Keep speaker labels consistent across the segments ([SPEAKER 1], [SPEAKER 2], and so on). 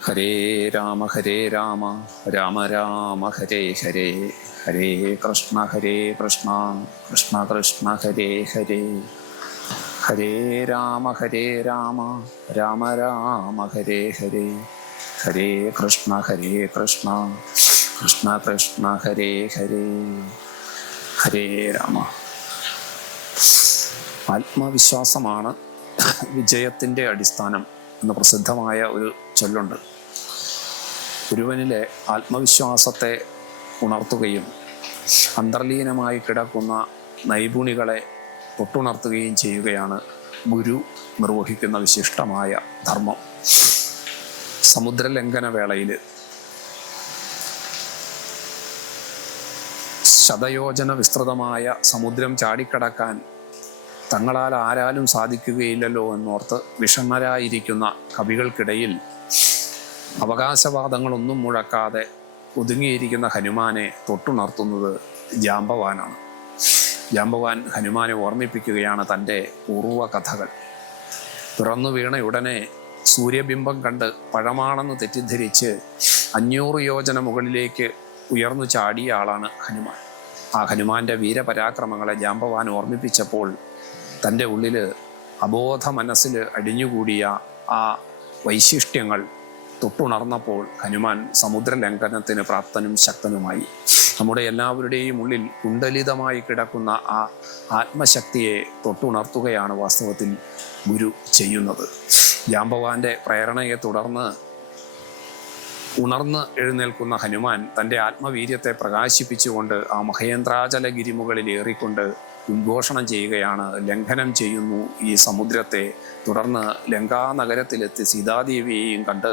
[SPEAKER 1] ഹരേ രാമ ഹരേ രാമ രാമ രാമ ഹരേ ഹരേ ഹരേ കൃഷ്ണ ഹരേ കൃഷ്ണ കൃഷ്ണ കൃഷ്ണ ഹരേ ഹരേ. ഹരേ രാമ ഹരേ രാമ രാമ രാമ ഹരേ ഹരേ. ഹരേ കൃഷ്ണ ഹരേ കൃഷ്ണ കൃഷ്ണ കൃഷ്ണ ഹരേ ഹരേ. ഹരേ രാമ. ആത്മവിശ്വാസമാണ് വിജയത്തിന്റെ അടിസ്ഥാനം എന്ന പ്രസിദ്ധമായ ഒരു ചൊല്ലുണ്ട്. ഒരുവനിലെ ആത്മവിശ്വാസത്തെ ഉണർത്തുകയും അന്തർലീനമായി കിടക്കുന്ന നൈപുണികളെ ഒട്ടുണർത്തുകയും ചെയ്യുകയാണ് ഗുരു നിർവഹിക്കുന്ന വിശിഷ്ടമായ ധർമ്മം. സമുദ്രലംഘന വേളയിൽ ശതയോജന വിസ്തൃതമായ സമുദ്രം ചാടിക്കടക്കാൻ തങ്ങളാൽ ആരാലും സാധിക്കുകയില്ലല്ലോ എന്നോർത്ത് വിഷമരായിരിക്കുന്ന കവികൾക്കിടയിൽ അവകാശവാദങ്ങളൊന്നും മുഴക്കാതെ ഒതുങ്ങിയിരിക്കുന്ന ഹനുമാനെ തൊട്ടുണർത്തുന്നത് ജാമ്പവാനാണ്. ജാംബവാൻ ഹനുമാനെ ഓർമ്മിപ്പിക്കുകയാണ് തന്റെ പൂർവ കഥകൾ തുറന്നു വീണ ഉടനെ സൂര്യബിംബം കണ്ട് പഴമാണെന്ന് തെറ്റിദ്ധരിച്ച് അഞ്ഞൂറ് യോജന മുകളിലേക്ക് ഉയർന്നു ചാടിയ ആളാണ് ഹനുമാൻ. ആ ഹനുമാന്റെ വീരപരാക്രമങ്ങളെ ജാംബവാൻ ഓർമ്മിപ്പിച്ചപ്പോൾ തന്റെ ഉള്ളിൽ അബോധ മനസ്സിൽ അടിഞ്ഞുകൂടിയ ആ വൈശിഷ്ട്യങ്ങൾ തൊട്ടുണർന്നപ്പോൾ ഹനുമാൻ സമുദ്രലംഘനത്തിന് പ്രാപ്തനും ശക്തനുമായി. നമ്മുടെ എല്ലാവരുടെയും ഉള്ളിൽ കുണ്ടലിതമായി കിടക്കുന്ന ആ ആത്മശക്തിയെ തൊട്ടുണർത്തുകയാണ് വാസ്തവത്തിൽ ഗുരു ചെയ്യുന്നത്. ജാമ്പവാന്റെ പ്രേരണയെ തുടർന്ന് ഉണർന്ന് എഴുന്നേൽക്കുന്ന ഹനുമാൻ തന്റെ ആത്മവീര്യത്തെ പ്രകാശിപ്പിച്ചുകൊണ്ട് ആ മഹേന്ദ്രാചല ഗിരിമുകളിൽ ഏറിക്കൊണ്ട് ഉദ്ഘോഷണം ചെയ്യുകയാണ്. ലംഘനം ചെയ്യുന്നു ഈ സമുദ്രത്തെ. തുടർന്ന് ലങ്കാ നഗരത്തിലെത്തി സീതാദേവിയെയും കണ്ട്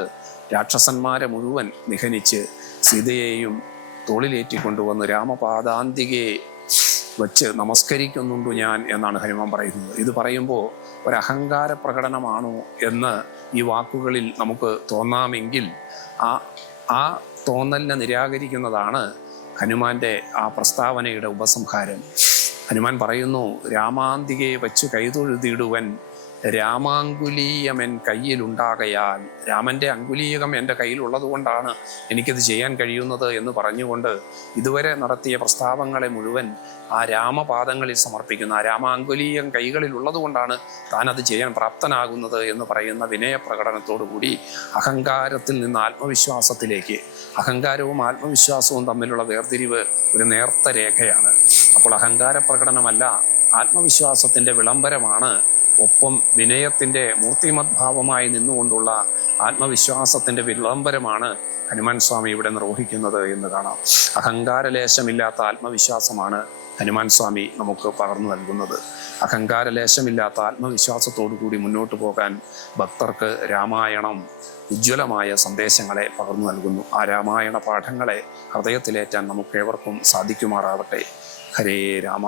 [SPEAKER 1] രാക്ഷസന്മാരെ മുഴുവൻ നിഹനിച്ച് സീതയെയും തോളിലേറ്റിക്കൊണ്ടുവന്ന് രാമപാദാന്തികയെ വച്ച് നമസ്കരിക്കുന്നുണ്ടു ഞാൻ എന്നാണ് ഹനുമാൻ പറയുന്നത്. ഇത് പറയുമ്പോൾ ഒരു അഹങ്കാര പ്രകടനമാണോ എന്ന് ഈ വാക്കുകളിൽ നമുക്ക് തോന്നാമെങ്കിൽ ആ ആ തോന്നലിനെ നിരാകരിക്കുന്നതാണ് ഹനുമാന്റെ ആ പ്രസ്താവനയുടെ ഉപസംഹാരം. ഹനുമാൻ പറയുന്നു രാമാന്തികയെ വച്ച് കൈതൊഴുതിടുവൻ രാമാങ്കുലീയമൻ കയ്യിലുണ്ടാകയാൽ. രാമന്റെ അങ്കുലീയകം എന്റെ കയ്യിലുള്ളത് കൊണ്ടാണ് എനിക്കത് ചെയ്യാൻ കഴിയുന്നത് എന്ന് പറഞ്ഞുകൊണ്ട് ഇതുവരെ നടത്തിയ പ്രസ്താവങ്ങളെ മുഴുവൻ ആ രാമപാദങ്ങളിൽ സമർപ്പിക്കുന്ന. ആ രാമാങ്കുലീയം കൈകളിൽ താൻ അത് ചെയ്യാൻ പ്രാപ്തനാകുന്നത് എന്ന് പറയുന്ന വിനയപ്രകടനത്തോടുകൂടി അഹങ്കാരത്തിൽ നിന്ന് ആത്മവിശ്വാസത്തിലേക്ക് അഹങ്കാരവും ആത്മവിശ്വാസവും തമ്മിലുള്ള വേർതിരിവ് ഒരു നേർത്ത രേഖയാണ്. അപ്പോൾ അഹങ്കാര പ്രകടനമല്ല ആത്മവിശ്വാസത്തിന്റെ വിളംബരമാണ് ഒപ്പം വിനയത്തിന്റെ മൂർത്തിമദ്ഭാവമായി നിന്നുകൊണ്ടുള്ള ആത്മവിശ്വാസത്തിന്റെ വിളംബരമാണ് ഹനുമാൻ സ്വാമി ഇവിടെ നിർവഹിക്കുന്നത് എന്ന് കാണാം. അഹങ്കാരലേശമില്ലാത്ത ആത്മവിശ്വാസമാണ് ഹനുമാൻ സ്വാമി നമുക്ക് പകർന്നു നൽകുന്നത്. അഹങ്കാരലേശമില്ലാത്ത ആത്മവിശ്വാസത്തോടു കൂടി മുന്നോട്ട് പോകാൻ ഭക്തർക്ക് രാമായണം ഉജ്ജ്വലമായ സന്ദേശങ്ങളെ പകർന്നു നൽകുന്നു. ആ രാമായണ പാഠങ്ങളെ ഹൃദയത്തിലേറ്റാൻ നമുക്കേവർക്കും സാധിക്കുമാറാവട്ടെ. ഹരേ രാമ.